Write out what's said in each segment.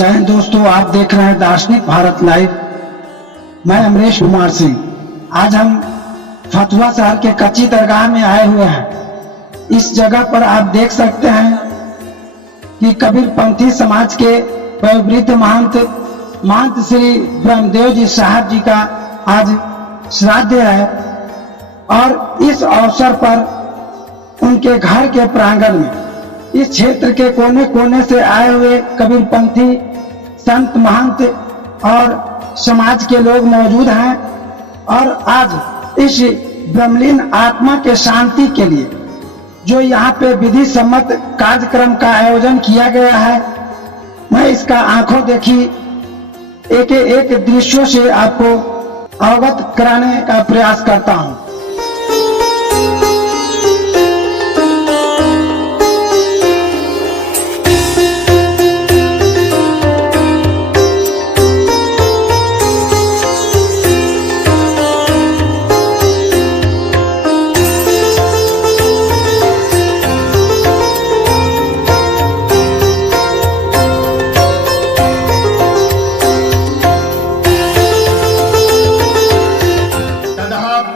जय हिंद दोस्तों, आप देख रहे हैं दार्शनिक भारत लाइव। मैं अमरेश कुमार सिंह। आज हम फतुहा शहर के कच्ची दरगाह में आए हुए हैं। इस जगह पर आप देख सकते हैं कि कबीरपंथी समाज के वयोवृद्ध महंत श्री ब्रह्मदेव जी साहब जी का आज श्राद्ध है और इस अवसर पर उनके घर के प्रांगण में इस क्षेत्र के कोने कोने से आए हुए कबीरपंथी संत महंत और समाज के लोग मौजूद हैं और आज इस ब्रह्मलीन आत्मा के शांति के लिए जो यहाँ पे विधि सम्मत कार्यक्रम का आयोजन किया गया है, मैं इसका आंखों देखी एक एक दृश्यों से आपको अवगत कराने का प्रयास करता हूँ।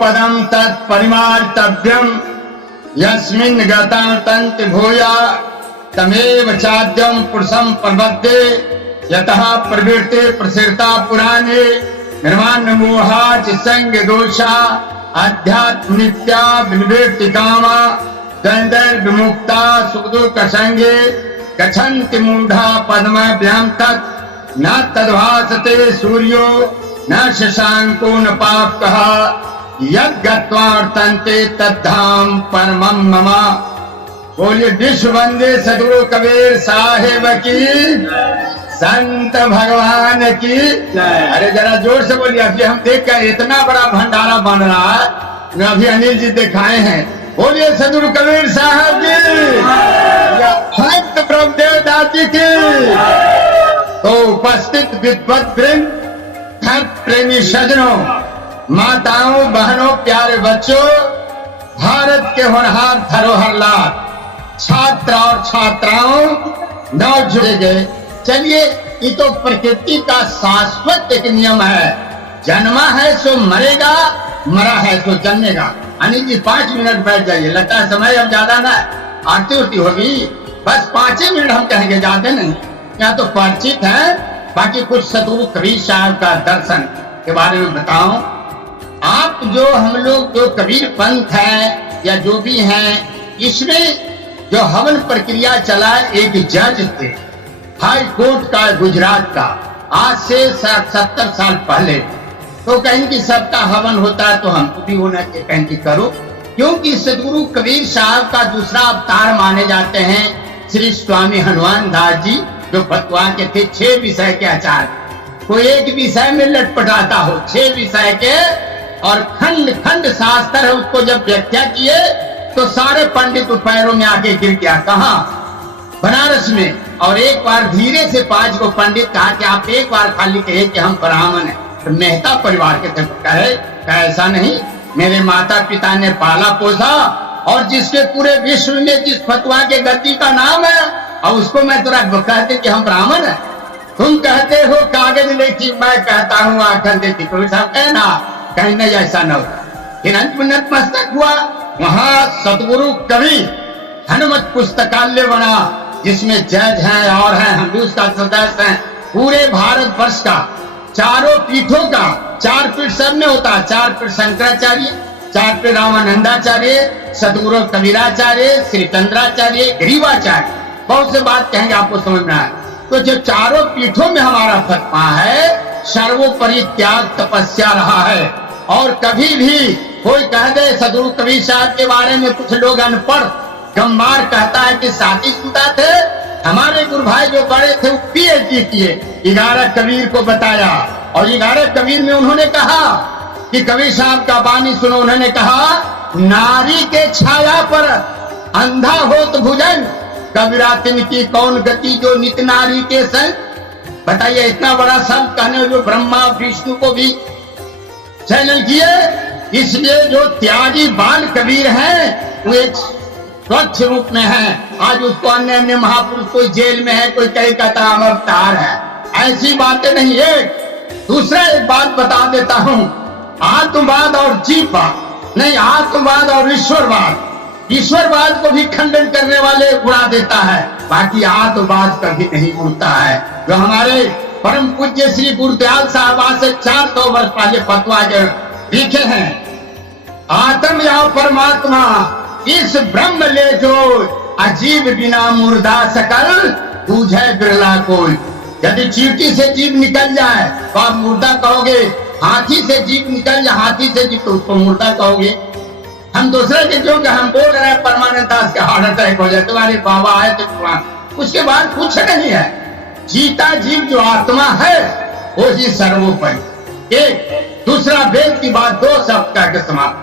पदम तत्परिमार्तव्यम यस्मिन् गतं तन्ति भूया तमेव चाद्यम पुरुषं प्रपद्ये यतः प्रवृत्ति प्रसृता पुराणे निर्माण मोहाच संग दोषा अध्यात्म नित्या विनिवृत्ति कामा द्वंद्व विमुक्ता सुख दुख संगे गच्छन्ति मूढ़ा पद्मभ्यां तत् न तद्भासते सूर्यो न शशांको न पापकः यद्गत्वार्तन्ते तद्धाम परमं मम। बोलिए विश्व वंदे सदगुरु कबीर साहिब की, संत भगवान की। अरे जरा जोर से बोलिए। अभी हम देख कर इतना बड़ा भंडारा बन रहा है जो अभी अनिल जी दिखाए हैं। बोलिए सदगुरु कबीर साहब की, संत ब्रह्मदेव दास जी की। तो उपस्थित विद्वत वृंद, प्रेमी सज्जनों, माताओं, बहनों, प्यारे बच्चों, भारत के होनहार धरोहर लाभ छात्र और छात्राओं, नौ जुड़े गए। चलिए, ये तो प्रकृति का शाश्वत एक नियम है। जन्मा है सो मरेगा, मरा है सो जन्मेगा। अनिल जी 5 मिनट बैठ जाइए, लगता है समय अब ज्यादा ना, आरती उरती होगी, बस 5 मिनट हम कहेंगे, ज्यादा नहीं। यहाँ तो परिचित है, बाकी कुछ सदगुरु कबीर साहब का दर्शन के बारे में बताऊं। आप जो हम लोग जो कबीर पंथ है या जो भी हैं, इसमें जो हवन प्रक्रिया चला, एक जज थे हाई कोर्ट का गुजरात का, आज से 70 साल पहले। तो कहीं की सबका हवन होता है तो हमको भी होना चाहिए, कहीं की करो। क्योंकि सदगुरु कबीर साहब का दूसरा अवतार माने जाते हैं श्री स्वामी हनुमान दास जी, जो फतुहा के थे 6 विषय के आचार्य। कोई एक विषय में लटपटाता हो, 6 विषय के और खंड खंड शास्त्र है, उसको जब व्याख्या किए तो सारे पंडित पैरों में आके गिर गया। कहाँ? बनारस में। और एक बार धीरे से 5 को पंडित कहा कि आप एक बार खाली कहे कि हम ब्राह्मण हैं। तो मेहता परिवार के थे, कहे ऐसा नहीं, मेरे माता पिता ने पाला पोसा और जिसके पूरे विश्व में जिस फतुहा के गद्दी का नाम है, और उसको मैं तुरा कहते कि हम ब्राह्मण है। तुम कहते हो कागज लेती, मैं कहता हूँ आखिर देती। कोई साहब कहना कहीं नहीं, ऐसा न होता। फिर अंत में नतमस्तक हुआ। वहां सतगुरु कबीर हनुमत पुस्तकालय बना, जिसमें जज हैं और हैं, हम भी उसका सदस्य हैं। पूरे भारत वर्ष का चारों पीठों का 4 पीठ सब में होता है। 4 पीठ शंकराचार्य, 4 पीठ रामानंदाचार्य, सतगुरु कबीराचार्य, श्री चंद्राचार्य, ग्रीवाचार्य। बहुत से बात कहेंगे, आपको समझ में आए। तो जो चारों पीठों में हमारा फतवा है, सर्वोपरि त्याग तपस्या रहा है। और कभी भी कोई कह दे सदगुरु कबीर साहब के बारे में, कुछ लोग अनपढ़ गंवार कहता है कि शादीशुदा थे। हमारे गुरु भाई जो बड़े थे वो PhD किए, 11 कबीर को बताया। और 11 कबीर में उन्होंने कहा कि कबीर साहब का बानी सुनो। उन्होंने कहा, नारी के छाया पर अंधा हो तो भुजंग, कबीरा तिनकी कौन गति जो नित नारी के संग। बताइए, इतना बड़ा शब्द कहने जो ब्रह्मा विष्णु को भी चैनल किए। इसलिए जो त्यागी बाल कबीर हैं, वो एक स्वच्छ रूप में है। आज उसको अन्य अन्य महापुरुष कोई जेल में है, कोई कहीं कहता हम अवतार है। ऐसी बातें नहीं। एक दूसरा एक बात बता देता हूं, आत्मवाद और जीववाद नहीं, आत्मवाद और ईश्वरवाद, ईश्वरवाद को भी खंडन करने वाले उड़ा देता है, बाकी आत्मवाद कभी नहीं उड़ता है। जो हमारे परम पूज्य श्री गुरुदयाल साहब आज से 400 वर्ष पहले फतवा के लिखे हैं, आत्म या परमात्मा इस ब्रह्म ले जो, अजीब बिना मुर्दा सकल बूझे बिरला कोई। यदि चींटी से जीव निकल जाए तो आप मुर्दा कहोगे, हाथी से जीव निकल जाए, हाथी से जीव तो उसको मुर्दा कहोगे। हम दूसरे के जो हम बोल रहे हैं परमानंद दास का हार्ट अटैक हो जाए, तुम्हारे बाबा आए थे, उसके बाद कुछ नहीं है। जीता जीव जो आत्मा है वो ही सर्वोपरि। एक दूसरा वेद की बात 2 शब्द करके समाप्त,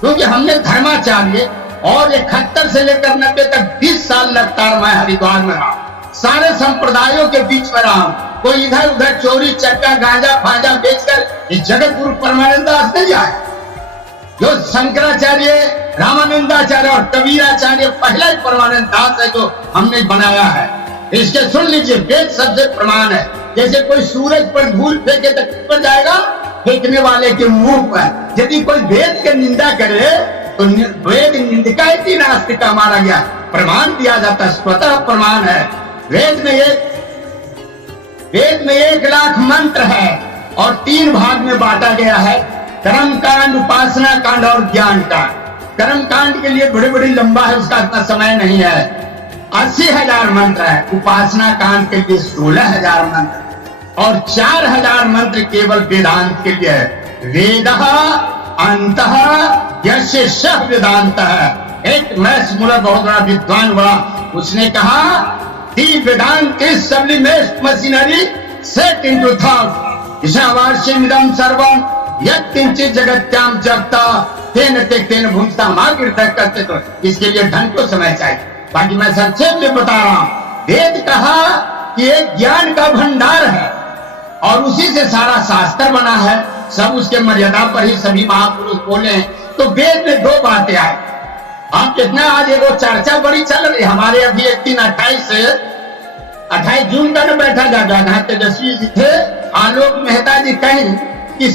क्योंकि हमने धर्माचार्य और 71 से लेकर 90 तक 20 साल लगातार मैं हरिद्वार में रहा, सारे संप्रदायों के बीच में रहा। कोई इधर उधर चोरी चक्का गांजा फांजा बेचकर इस जगत गुरु परमानंद दास नहीं आए। जो शंकराचार्य, रामानंदाचार्य और कबीराचार्य पहला ही परमानंद दास है जो हमने बनाया है। इसके सुन लीजिए, वेद सबसे प्रमाण है। जैसे कोई सूरज पर धूल फेंके तो किस पर जाएगा? फेंकने वाले के मुंह पर। यदि कोई वेद की निंदा करे तो वेद निंदका ही नास्तिक का मारा गया। प्रमाण दिया जाता है, स्वतः प्रमाण है। वेद में 1 लाख मंत्र है और 3 भाग में बांटा गया है, कर्म कांड, उपासना कांड और ज्ञान कांड। कर्म कांड के लिए बड़ी बड़ी लंबा है, उसका इतना समय नहीं है। 80,000 मंत्र है। उपासना कांड के लिए 16,000 मंत्र और 4,000 मंत्र केवल वेदांत के लिए है। वेदः अंतः यस्य सः वेदांत है। एक मैथ्स मूलक बहुत बड़ा विद्वान हुआ, उसने कहा the Vedanta is sublimest machinery set into thought ईशावास्यमिदं सर्वं यत् किंचित् जगत्याम जगता तेन तेन भूमिता मार्ग करते। तो इसके लिए ढंग को समय चाहिए। बाकी मैं संक्षेप में बता रहा हूं, वेद कहा कि एक ज्ञान का भंडार है और उसी से सारा शास्त्र बना है। सब उसके मर्यादा पर ही सभी महापुरुष बोले हैं। तो वेद में 2 बातें आई। आप कितना आज एगो चर्चा बड़ी चल रही, हमारे अभी एक दिन 28 जून का न बैठा जाता, तेजस्वी जी थे, आलोक मेहता जी कहें कि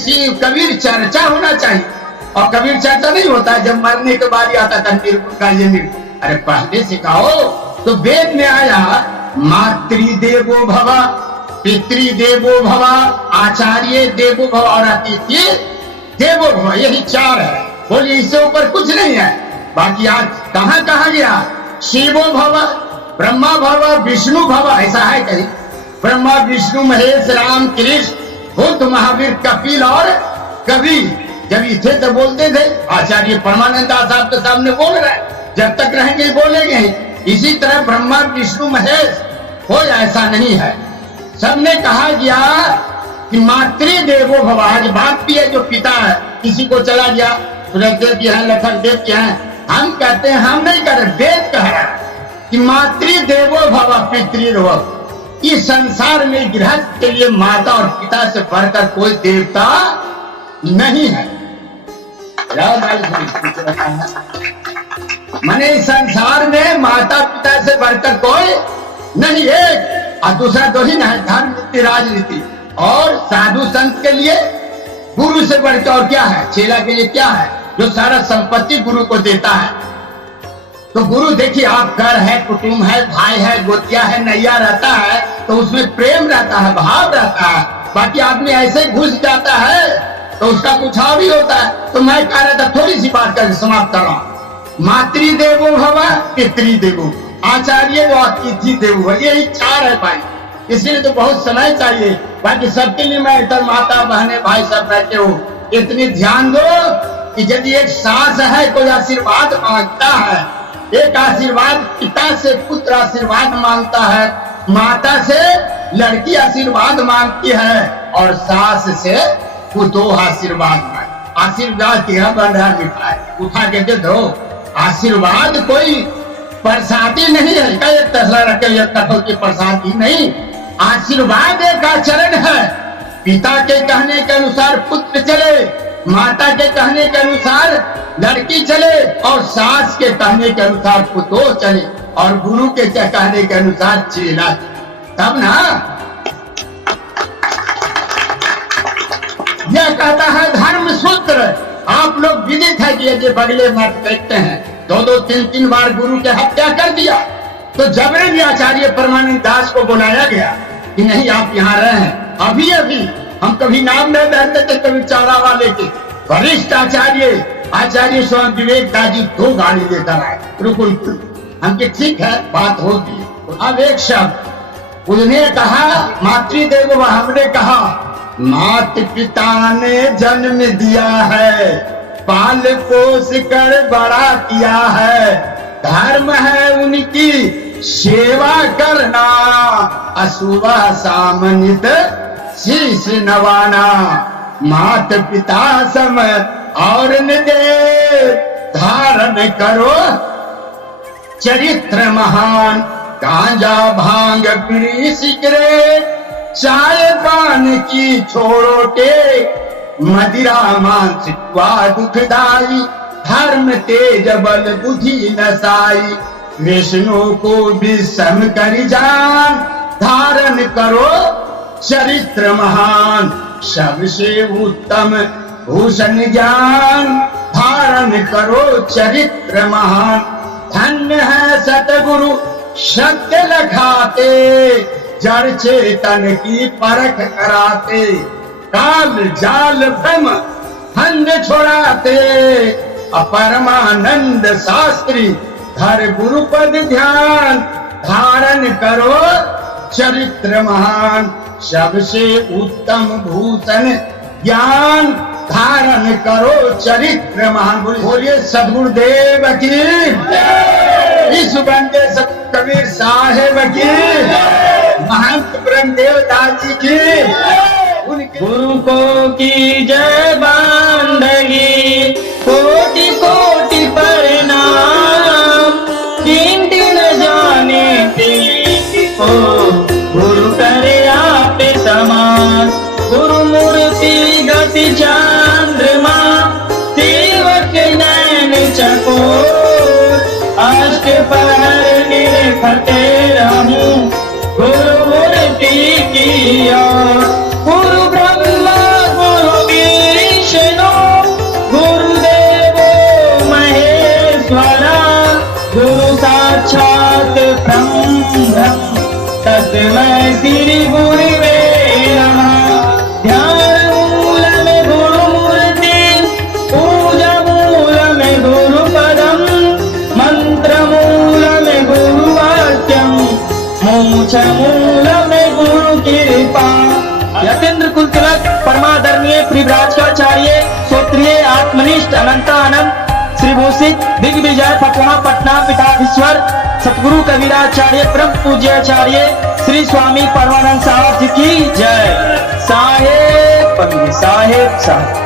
कबीर चर्चा होना चाहिए, और कबीर चर्चा नहीं होता, जब मरने के बाद आता था निर्गुण का ये निर्गुण। अरे पहले सिखाओ। तो वेद में आया मातृदेवो भव, पितृदेवो भव, आचार्य देवो भव और अतिथि देवो भव, यही 4 है। बोलिए इससे ऊपर कुछ नहीं है। बाकी आज कहाँ कहा गया? शिवो भव, ब्रह्मा भव, विष्णु भव, ऐसा है कहीं? ब्रह्मा विष्णु महेश राम कृष्ण बुद्ध महावीर कपिल और कबीर जब इसे तो बोलते थे। आचार्य परमानंद दास साहब के सामने बोल रहे हैं, जब तक रहेंगे बोलेंगे। इसी तरह ब्रह्मा विष्णु महेश कोई ऐसा नहीं है। सबने कहा गया कि मातृदेवो भव। आज बात भी है, जो पिता है, किसी को चला गया, सूरजदेव जी हैं, लखन देव जी हैं, हम कहते हैं, हम नहीं कह रहे, वेद कह रहा है कि मातृदेवो भव पितृदेवो। इस संसार में गृहस्थ के लिए माता और पिता से बढ़कर कोई देवता नहीं है। माने इस संसार में माता पिता से बढ़कर कोई नहीं। एक और दूसरा 2 ही है, धर्म नीति राजनीति। और साधु संत के लिए गुरु से बढ़कर और क्या है? चेला के लिए क्या है? जो सारा संपत्ति गुरु को देता है। तो गुरु देखिए, आप घर है, कुटुंब है, भाई है, गोतिया है, नैया रहता है, तो उसमें प्रेम रहता है, भाव रहता है। बाकी आदमी ऐसे घुस जाता है तो उसका कुछ और ही होता है। तो मैं कह रहा था, थोड़ी सी बात करके समाप्त कर रहा हूं। मातृदेवो भव, पितृदेवो, आचार्य व अतिथि देवो, यही 4 है भाई। इसलिए तो बहुत समय चाहिए। बाकी सबके लिए मैं इधर माता बहने भाई सब बैठे हो, इतनी ध्यान दो कि यदि एक सास है, कोई आशीर्वाद मांगता है, एक आशीर्वाद पिता से पुत्र आशीर्वाद मांगता है, माता से लड़की आशीर्वाद मांगती है और सास से पुतोह आशीर्वाद मांगती। आशीर्वाद क्या बन रहा है? मिठाई उठा के दे दो। आशीर्वाद कोई प्रसादी नहीं है, क्या एक तसला रखे एक कठोर की प्रसादी नहीं। आशीर्वाद एक आचरण है। पिता के कहने के अनुसार पुत्र चले, माता के कहने के अनुसार लड़की चले और सास के कहने के अनुसार पुतोह चले और गुरु के कहने के अनुसार चेला, तब ना यह कहता है धर्म सूत्र। आप लोग विदित है कि ये बगले मत देखते हैं, दो दो तीन तीन बार गुरु के हत्या कर दिया। तो जबरन आचार्य परमानंद दास को बुलाया गया कि नहीं आप यहाँ रहे। अभी अभी हम कभी नाम नहीं रहते थे, कभी चारा वाले के वरिष्ठ आचार्य स्वामी विवेक दास जी 2 गाड़ी लेकर आए। रुकुल हमके ठीक है, बात होगी। अब एक शब्द उन्हें कहा मातृदेव, हमने कहा मात पिता ने जन्म दिया है, पाल पोस कर बड़ा किया है, धर्म है उनकी सेवा करना, असुबह सामनित शीश नवाना, मात पिता सम और न दे, धारण करो चरित्र महान, गांजा भांग बीड़ी सिगरेट चाय पान की छोड़ो के, मदिरा मांस दुखदाई, धर्म तेज बल बुद्धि नसाई, विष्णु को विषम कर जान, धारण करो चरित्र महान, सबसे उत्तम भूषण ज्ञान, धारण करो चरित्र महान, धन्य है सतगुरु सत्य लखाते, जड़ चेतन की परख कराते, काल जाल भ्रम हंद छोड़ाते, अपरमानंद शास्त्री धर गुरुपद ध्यान, धारण करो चरित्र महान, सबसे उत्तम भूषण ज्ञान, धारण करो चरित्र महान। बोलिए सद्गुरुदेव की, विश्व बंदे कबीर साहेब की, महंत ब्रह्मदेव दास जी की। गुरु को की जय बंदगी, कोटि कोटि प्रणाम, गिनती न जाने को गुरु करे आप समान, गुरु मूर्ति गति चंद्रमा, सेवक नैन चकोर, अष्ट पहर निरखते रहूं, गुरु मूर्ति की ओर, गुरु ब्रह्मा गुरु विष्णु, गुरुदेवो महेश्वरा, गुरु साक्षात ब्रह्म, तस्मै श्री गुरुवे नमः। ध्यान मूल में गुरु मूर्ति, पूजा मूल में गुरु पदम, मंत्र मूल में गुरु वाक्यम, मोक्ष मूल में गुरु कृपा। यतेंद्र कुल तिलक परमादरणीय परिव्राजकाचार्य श्रोत्रिय आत्मनिष्ठ अनंतानंद श्री भूषित दिग्विजय फतवा पटना पीठाधीश्वर सतगुरु कबीराचार्य परम पूज्याचार्य श्री स्वामी परमानंद साहब जी की जय। साहेब साहेब साहेब।